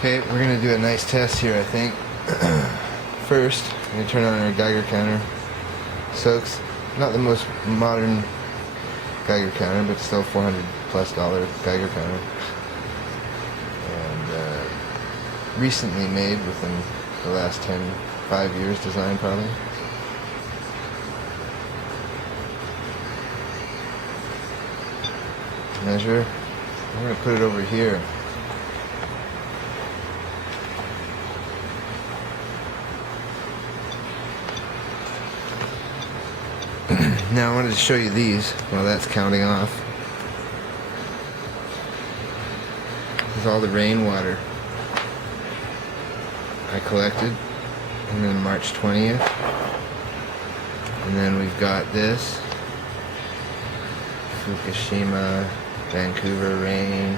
Okay, we're going to do a nice test here, I think. First, I'm going to turn on our Geiger counter. Soaks, not the most modern Geiger counter, but still $400+ Geiger counter. And recently made within the last 5 years design probably. Measure. I'm going to put it over here. Now I wanted to show you these while that's counting off. This is all the rainwater I collected and then March 20th. And then we've got this Fukushima, Vancouver rain,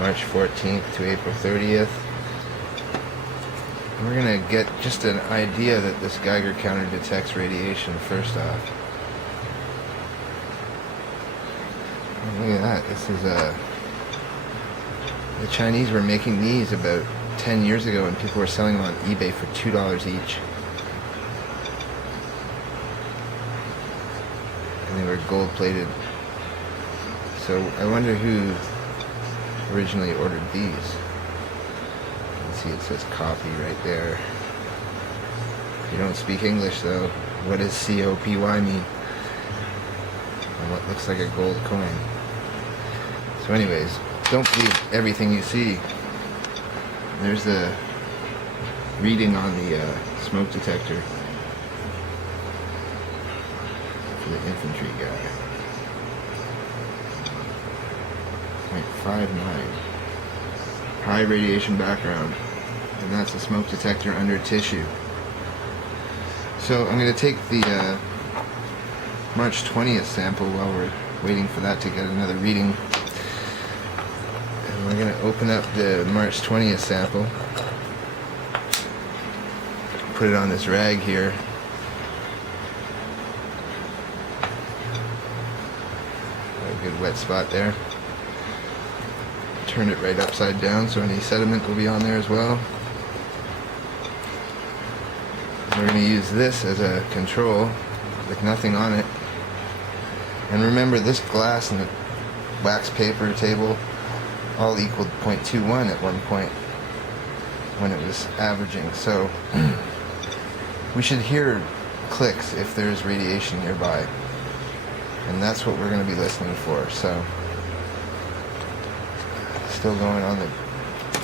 March 14th to April 30th. And we're going to get just an idea that this Geiger counter detects radiation first off. Look at that. This is the Chinese were making these about 10 years ago and people were selling them on eBay for $2 each. And they were gold plated. So I wonder who originally ordered these. You can see it says copy right there. You don't speak English though. What does COPY mean? And what looks like a gold coin. So anyways, don't believe everything you see. There's the reading on the smoke detector for the infantry guy. 0.59. High radiation background. And that's a smoke detector under tissue. So I'm going to take the March 20th sample while we're waiting for that to get another reading. And we're going to open up the March 20th sample. Put it on this rag here. Got a good wet spot there. Turn it right upside down so any sediment will be on there as well. We're going to use this as a control with nothing on it. And remember, this glass and the wax paper table all equaled 0.21 at one point when it was averaging. So we should hear clicks if there's radiation nearby. And that's what we're going to be listening for. So still going on the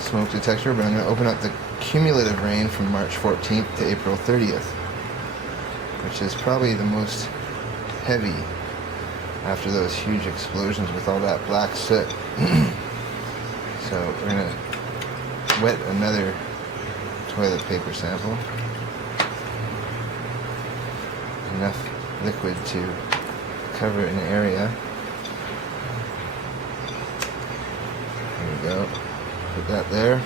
smoke detector, but I'm going to open up the cumulative rain from March 14th to April 30th, which is probably the most heavy after those huge explosions with all that black soot. So we're going to wet another toilet paper sample. Enough liquid to cover an area. There we go. Put that there.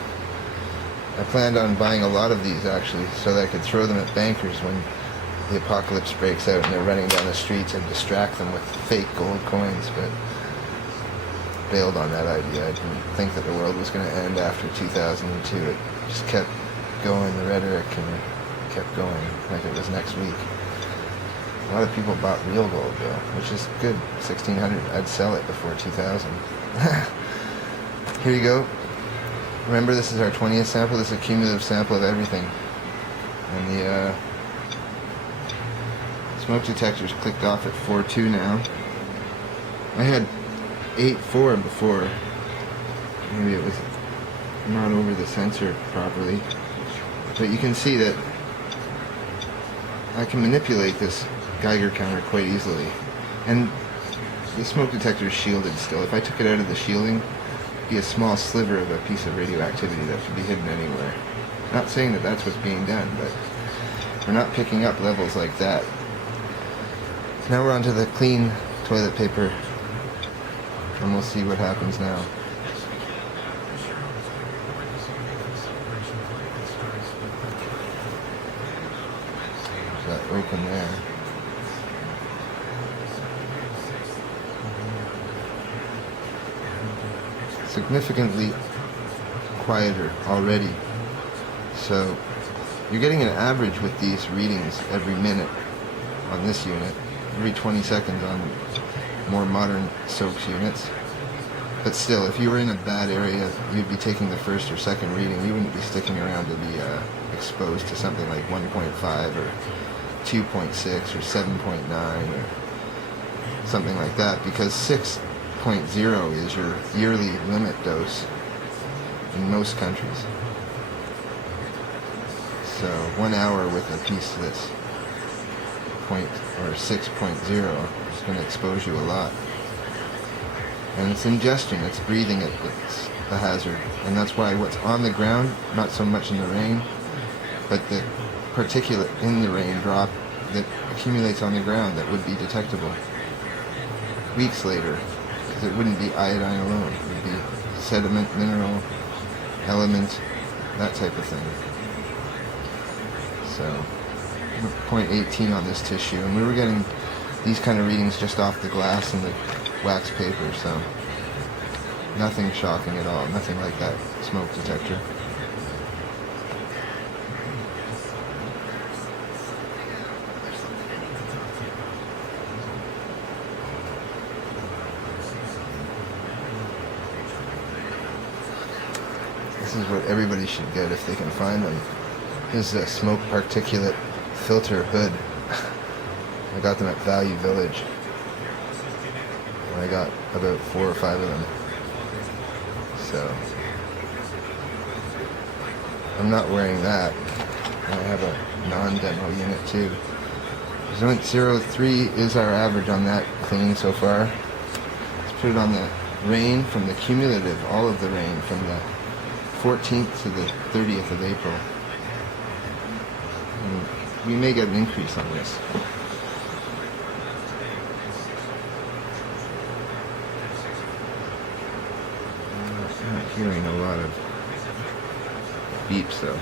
I planned on buying a lot of these actually so that I could throw them at bankers when the apocalypse breaks out and they're running down the streets and distract them with fake gold coins, but bailed on that idea. I didn't think that the world was going to end after 2002. It just kept going, the rhetoric, and kept going like it was next week. A lot of people bought real gold though, which is good. 1600, I'd sell it before 2000. Here you go. Remember, this is our 20th sample. This is a cumulative sample of everything. And the smoke detector's clicked off at 4.2 now. I had 8.4 before. Maybe it was not over the sensor properly. But you can see that I can manipulate this Geiger counter quite easily. And the smoke detector is shielded still. If I took it out of the shielding, it'd be a small sliver of a piece of radioactivity that could be hidden anywhere. Not saying that that's what's being done, but we're not picking up levels like that. Now we're onto the clean toilet paper, and we'll see what happens now. There's that open there. Significantly quieter already. So you're getting an average with these readings every minute on this unit, every 20 seconds on more modern SOAKS units. But still, if you were in a bad area, you'd be taking the first or second reading. You wouldn't be sticking around to be exposed to something like 1.5 or 2.6 or 7.9 or something like that, because 6.0 is your yearly limit dose in most countries. So 1 hour with a piece that's 6.0 is going to expose you a lot. And it's ingestion, it's breathing it that's the hazard. And that's why what's on the ground, not so much in the rain, but the particulate in the raindrop that accumulates on the ground that would be detectable weeks later, because it wouldn't be iodine alone. It would be sediment, mineral, element, that type of thing. So 0.18 on this tissue, and we were getting these kind of readings just off the glass and the wax paper, so nothing shocking at all, nothing like that smoke detector. This is what everybody should get if they can find them. This is a smoke particulate filter hood. I got them at Value Village. I got about 4 or 5 of them. So I'm not wearing that. I have a non-demo unit too. 0.03 is our average on that cleaning so far. Let's put it on the rain from the cumulative, all of the rain from the 14th to the 30th of April. And we may get an increase on this. I'm not hearing a lot of beeps though.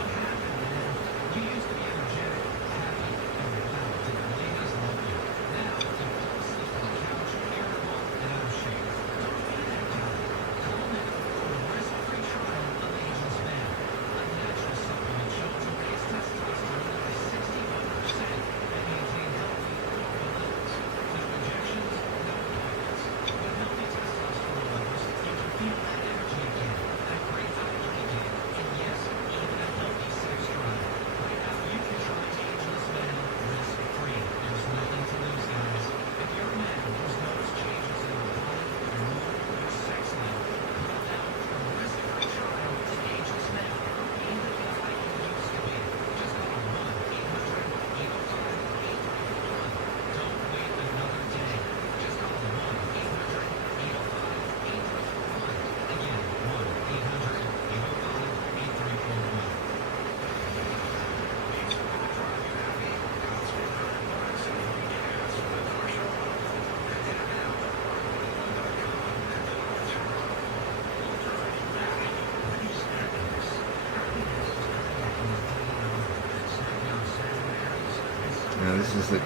Now this is the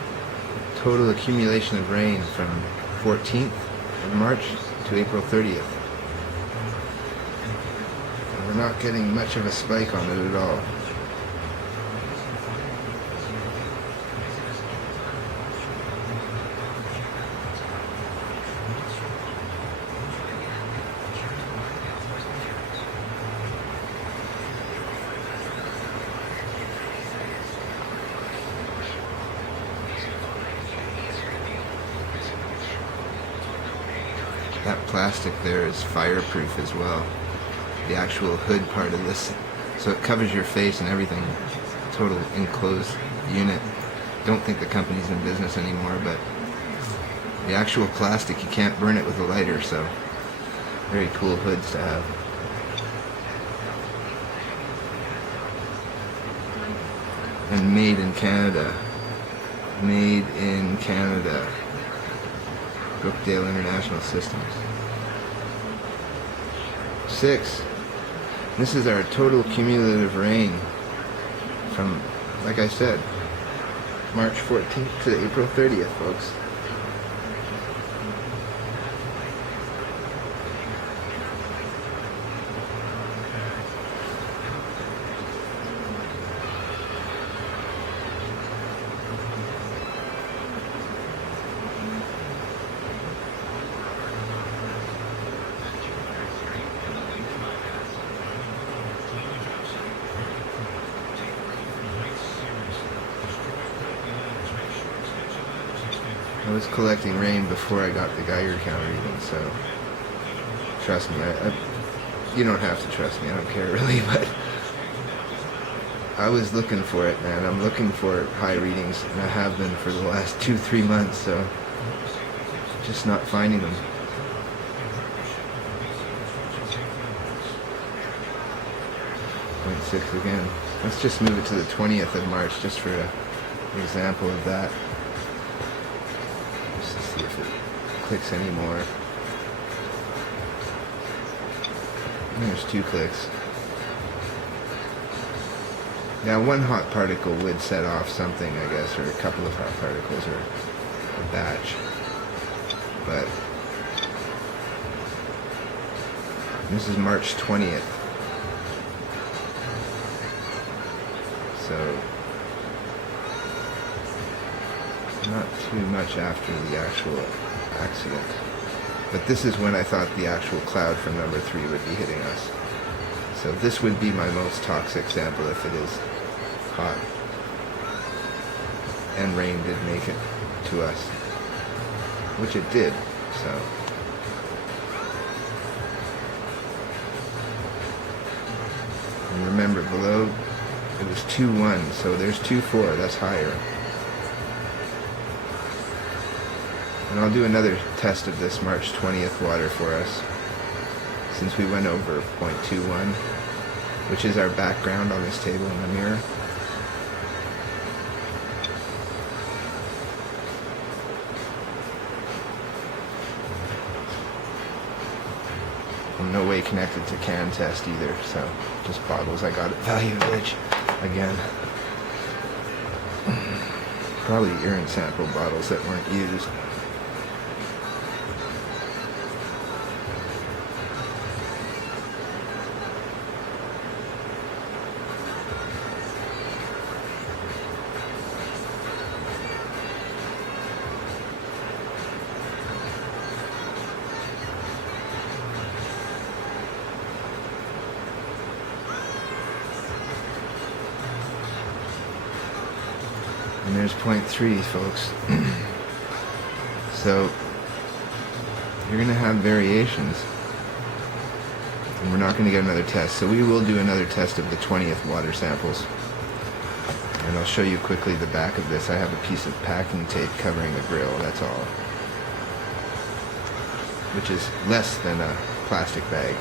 total accumulation of rain from 14th of March to April 30th. And we're not getting much of a spike on it at all. That plastic there is fireproof as well. The actual hood part of this. So it covers your face and everything. Total enclosed unit. Don't think the company's in business anymore, but the actual plastic, you can't burn it with a lighter, so very cool hoods to have. And made in Canada. Made in Canada. Brookdale International Systems. 6. This is our total cumulative rain from, like I said, March 14th to April 30th, folks. was collecting rain before I got the Geiger counter even, so trust me, you don't have to trust me, I don't care really, but I was looking for it, man. I'm looking for high readings, and I have been for the last 2-3 months, so just not finding them. .6 again. Let's just move it to the 20th of March just for an example of that. Just to see if it clicks anymore. And there's 2 clicks. Now one hot particle would set off something, I guess, or a couple of hot particles, or a batch. But this is March 20th. So not too much after the actual accident. But this is when I thought the actual cloud from number 3 would be hitting us. So this would be my most toxic sample if it is hot. And rain did make it to us, which it did, so. And remember, below it was 2-1, so there's 2-4, that's higher. And I'll do another test of this March 20th water for us, since we went over 0.21, which is our background on this table in the mirror. I'm no way connected to can test either, so just bottles I got at Value Village again. Probably urine sample bottles that weren't used. And there's 0.3, folks. So you're going to have variations, and we're not going to get another test. So we will do another test of the 20th water samples, and I'll show you quickly the back of this. I have a piece of packing tape covering the grill, that's all, which is less than a plastic bag.